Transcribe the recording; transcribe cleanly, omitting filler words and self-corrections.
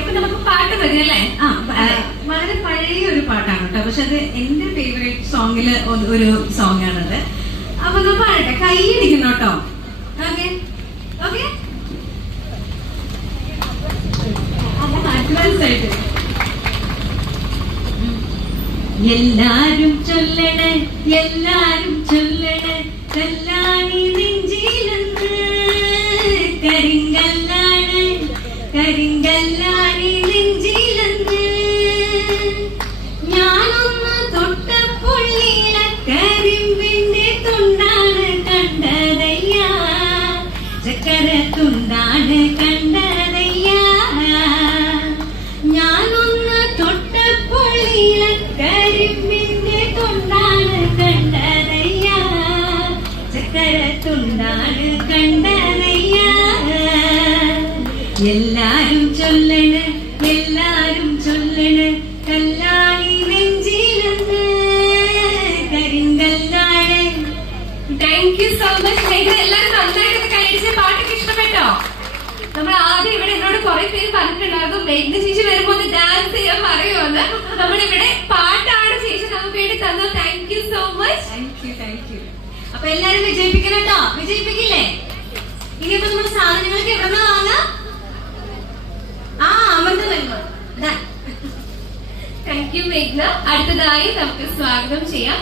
അപ്പൊ നമുക്ക് പാട്ട് മതി അല്ലേ? വളരെ പഴയ ഒരു പാട്ടാണ് കേട്ടോ, പക്ഷെ അത് എന്റെ ഫേവറേറ്റ് സോങ്ങില് ഒരു സോങ് ആണത്. അപ്പൊ നമ്മൾ പാടട്ടെ, കൈയടിക്കണം കേട്ടോ. ഓക്കെ ഓക്കെ, അഡ്വാൻസ് ആയിട്ട് എല്ലാരും ചൊല്ലണേ, എല്ലാരും ചൊല്ലണേ, കല്ലാണി നെഞ്ചിലെന്ന് കരിങ്കല്ലാണ്, കരിങ്കല്ലാണി നെഞ്ചിലെന്ന് ഞാനൊന്ന് തൊട്ടപ്പുള്ളിയില കരിമ്പിന്റെ തുണ്ടാണ് കണ്ടതയ്യ, ചക്കര തുണ്ടാണ് കണ്ടതയ്യ. ഞാനൊന്ന് തൊട്ടപ്പുള്ളിയില കരിമ്പിന്റെ തുണ്ടാണ് കണ്ടതയ്യ, ചക്കര തുണ്ടാണ് കണ്ടതയ്യ. എല്ലാരും ചൊല്ലണ്, എല്ലാരും ചൊല്ലണ്, കല്ലാണി നെഞ്ചിലെന്ന് കരിങ്കല്ലാണ്. Thank you so much. എല്ലാവരും നന്നായിട്ട് കഴിച്ച പാട്ടൊക്കെ ഇഷ്ടപ്പെട്ടോ? നമ്മൾ ആദ്യം ഇവിടെ എന്നോട് കുറെ പേര് പറഞ്ഞിട്ടുണ്ടായിരുന്നു മേഘ്ന ചേച്ചി വരുമ്പോ ഒന്ന് ഡാൻസ് ചെയ്യാൻ പറയുമെന്ന്. നമ്മളിവിടെ പാട്ടാണ് ചേച്ചി നമുക്ക് വേണ്ടി തന്നു. Thank you so much. Thank you, thank you. അപ്പൊ എല്ലാരും വിജയിപ്പിക്കണം കേട്ടോ. വിജയിപ്പിക്കില്ലേ? ഇനിയിപ്പോ നമ്മുടെ സാധനങ്ങൾക്ക് എവിടെ നിന്ന് വാങ്ങാം? അമൃതമല്ലോ. താങ്ക് യു മേഘ്ന. അടുത്തതായി നമുക്ക് സ്വാഗതം ചെയ്യാം